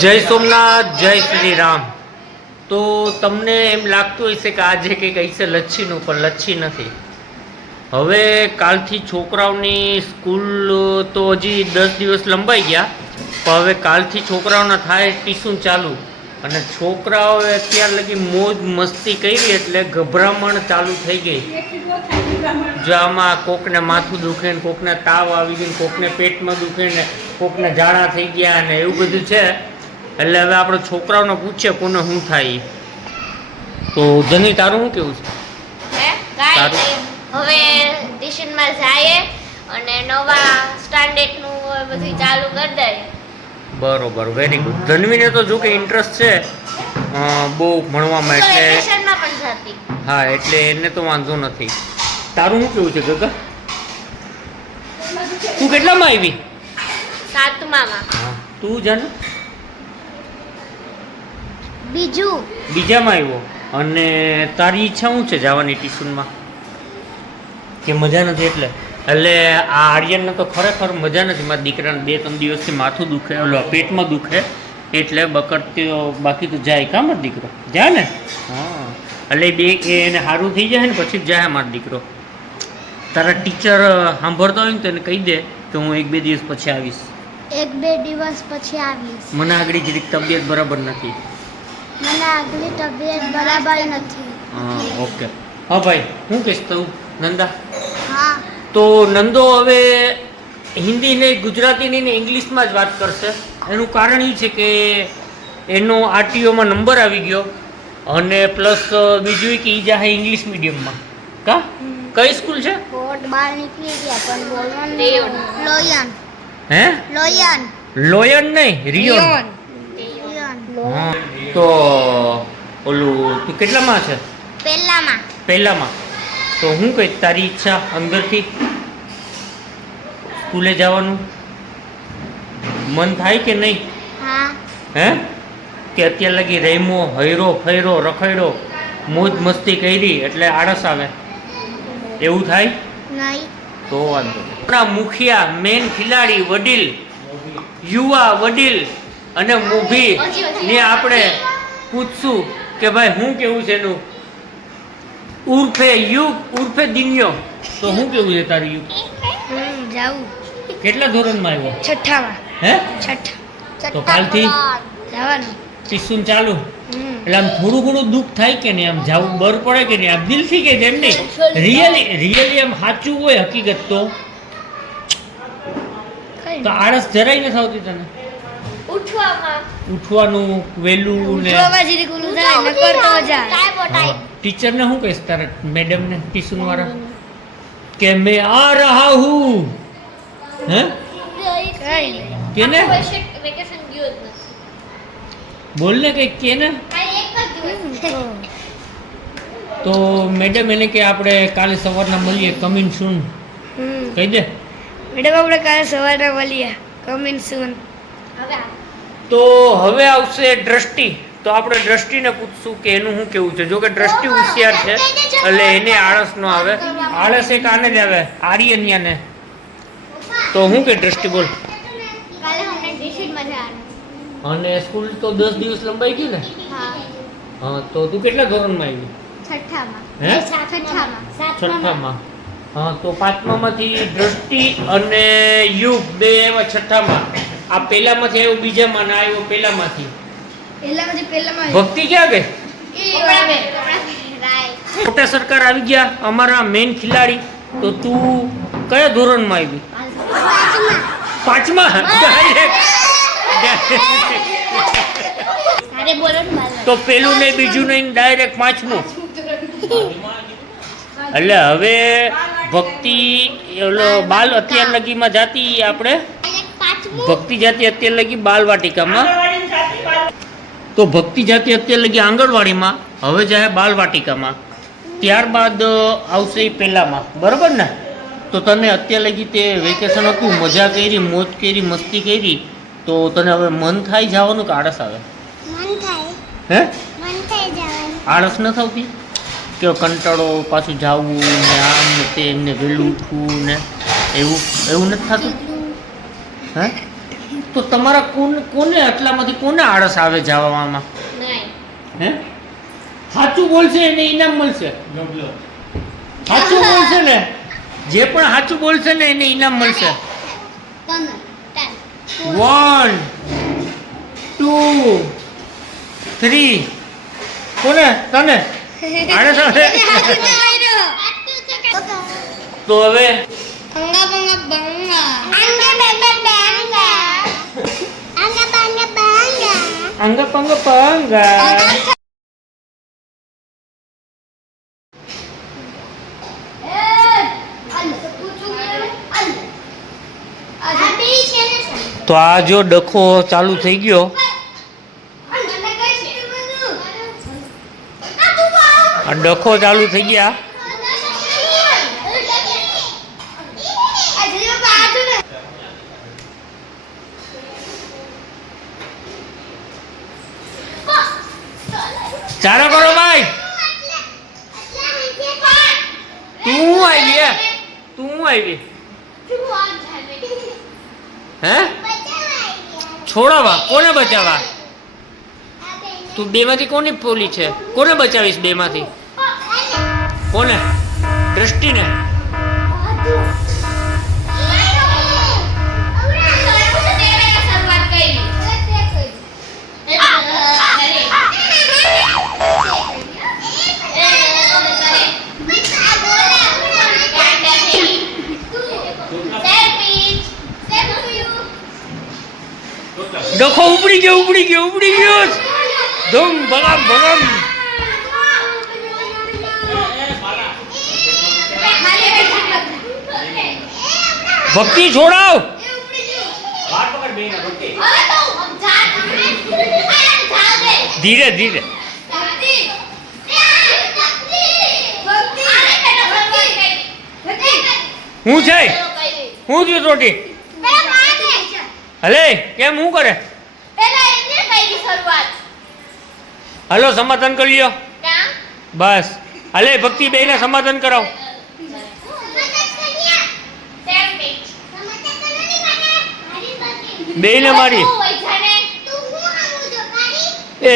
જય સોમનાથ, જય શ્રી રામ. તો તમને એમ લાગતું હશે કે આજે કંઈક હશે લચ્છીનું, પણ લચ્છી નથી. હવે કાલથી છોકરાઓની સ્કૂલ તો હજી 10 દિવસ લંબાઈ ગયા, પણ હવે કાલથી છોકરાઓના થાય ટ્યુશન ચાલુ. અને છોકરાઓએ અત્યાર લગી મોજ મસ્તી કરી એટલે ગભરામણ ચાલુ થઈ ગઈ. જો આમાં કોકને માથું દુખે ને કોકને તાવ આવી ગઈ, કોકને પેટમાં દુખે ને કોકને ઝાડા થઈ ગયા ને એવું બધું છે. એટલે હવે આપણે છોકરાઓને પૂછીએ કોને શું થાય. તો ધની તારું શું કેવું છે? તારું હવે ટ્યુશનમાં જાય અને નવા સ્ટાન્ડર્ડનું બધું ચાલુ કરી દે. બરોબર, વેરી ગુડ. ધનવીને તો જો કે ઇન્ટરેસ્ટ છે બહુ ભણવામાં, એટલે ટ્યુશનમાં પણ જતી. હા, એટલે એને તો વાંધો નથી. તારું શું કેવું છે ગગા? તું કેટલામાં આવી? 7માં. હા, તું જાને બીજામાં આવ્યો. અને તારી ઈચ્છા શું છે જવાની ટ્યુશનમાં? કે મજા નથી એટલે આ આર્યનને તો ખરેખર મજા નથી. મારા દીકરાને 2-3 દિવસથી માથું દુખે, ઓલો પેટમાં દુખે, એટલે બકડતી. બાકી તો જાય કામ જ દીકરો જાય ને. હા, એટલે એને સારું થઈ જાય ને પછી જ જાય મારો દીકરો. તારા ટીચર સાંભળતા હોય ને તો એને કહી દે કે હું 1-2 દિવસ પછી આવીશ. 1-2 દિવસ પછી આવીશ. મને આગળ જરીક તબિયત બરાબર નથી. હા, ઓકે. હા ભાઈ, હું કહીશ તું નંદા? હા. તો નંદો હવે હિન્દી ને ગુજરાતી ને ઇંગ્લિશમાં જ વાત કરશે. એનું કારણ એ છે કે એનો આરટીઓમાં નંબર આવી ગયો, અને પ્લસ બીજું કે એ જાહે ઇંગ્લિશ મીડિયમમાં. કા કઈ સ્કૂલ છે? કોટ બહાર નીકળી ગયા પણ બોલવાનું લોયન. હે? લોયન નહીં, રિયોન. હા, તો ઓલું તું કેટલામાં છે? પહેલામાં. તો હું કઈ તારી ઈચ્છા અંદરથી સ્કૂલે જવાનું મન થાય કે નહીં? હા. હે? કે અત્યાર લગી રમ્યો, હૈરો ફૈરો, રખડ્યો, મોજ મસ્તી કરી એટલે આળસ આવે એવું થાય? નહીં. તો વાંધો નહીં. આપણા મુખિયા, મેન ખિલાડી, વડીલ, યુવા વડીલ અને મૂભી ને આપણે પૂછશું કે ભાઈ શું કેવું છે એનું. ઉર્ફે યુગ, ઉર્ફે દિન્યો. તો શું કેવું છે તારું યુગ? જાવું. કેટલા ધોરણમાં આવ્યો? 6ઠામાં. હે? 6ઠા. તો કાલથી જવાનું. ટ્યુશન ચાલુ. એટલે આમ થોડું ઘણું દુઃખ થાય કે નહીં? આમ જવું બર પડે કે નહીં? આમ દિલથી કે એમ નહીં, રિયલી આમ સાચું હોય હકીકત તો આળસ જરાય નથી આવતી તને? ઉઠવાનું વહેલું ને ટીચરને શું કહીશ તારા મેડમને, ટ્યુશન વાળા કે મેં આ રહા હું? હે કેને બોલ ને કઈ કેને. તો મેડમ એને કે આપણે કાલે સવારના મળીએ, કમિંગ સૂન કહી દે. મેડમ આપણે કાલે સવારે મળીએ, કમિંગ સૂન. તો હવે આવશે દ્રષ્ટિ. તો આપણે દ્રષ્ટિને પૂછશું કે એનું શું કેવું છે. જો કે દ્રષ્ટિ હોશિયાર છે એટલે એને આળસ ન આવે. આળસ એક આને જ આવે, આર્યન્યાને. તો હું કે દ્રષ્ટિ બોલ. અને સ્કૂલ તો 10 દિવસ લંબાઈ ગઈ ને? હા, તો તું કેટલા ધોરણમાં આવી? 6ઠામાં. હે? 6ઠામાં. હા, તો 5મામાંથી દ્રષ્ટિ અને યુગ બે એવા 6ઠામાં. આ પહેલામાંથી આવ્યો, બીજામાં ના આવ્યો, પહેલામાંથી. ભક્તિ ક્યાં ગઈ? મોટા સરકાર આવી ગયા, અમારા મેન ખિલાડી. તો તું કયા ધોરણમાં આવી? 5મા. તો પેલું નહીં બીજું નહીં, ડાયરેક્ટ 5મું. એટલે હવે ભક્તિ ઓલો બાલ અત્યાર લગીમાં જાતી, આપણે ભક્તિ જાતી અત્યાર લગી બાલવાટિકામાં. તો ભક્તિ જાતી અત્યાર લગી આંગણવાડીમાં, હવે જાય બાલવાટિકામાં. ત્યારબાદ આવશે એ પહેલામાં. બરોબર ને? તો તને અત્યાર લગી તે વેકેશન હતું, મજા કરી, મોજ કરી, મસ્તી કરી, તો તને હવે મન થાય જવાનું કે આળસ આવે? હે? આળસ ન થતી કે કંટાળો પાછું જવું ને આમ ને તે ને વહેલું ઉઠવું ને એવું નથી થતું? હે? તો તમારા કોને આટલામાંથી કોને આળસ આવે જવામાં? નહીં. હે? સાચું બોલશે એને ઇનામ મળશે. સાચું બોલશે ને, જે પણ સાચું બોલશે ને એને ઇનામ મળશે. 1 2 3 કોને? તને આળસ આવે? તો હવે અંગા પંગા પંગા. તો આ જો ડખો ચાલુ થઈ ગયો. આ ડખો ચાલુ થઈ ગયા. ચાલો કરો ભાઈ. તું આવી, તું આવી. હે? છોડાવા કોને બચાવવા? તું બે માંથી કોની પોલી છે? કોને બચાવીશ બે માંથી? કોને? દ્રષ્ટિને? ડખો ઉપડી ગયો, ઉપડી ગયો, ઉપડી ગયો. ધૂમ ભગમ ભગમ. ભક્તિ છોડાવ. ધીરે ધીરે. હું છે? હું થયું ચોટી? હલે કેમ હું કરે? હલો સમાધાન કરી લ્યો. બસ હલે ભક્તિ બેને સમાધાન કરાવો. બેને મારી એ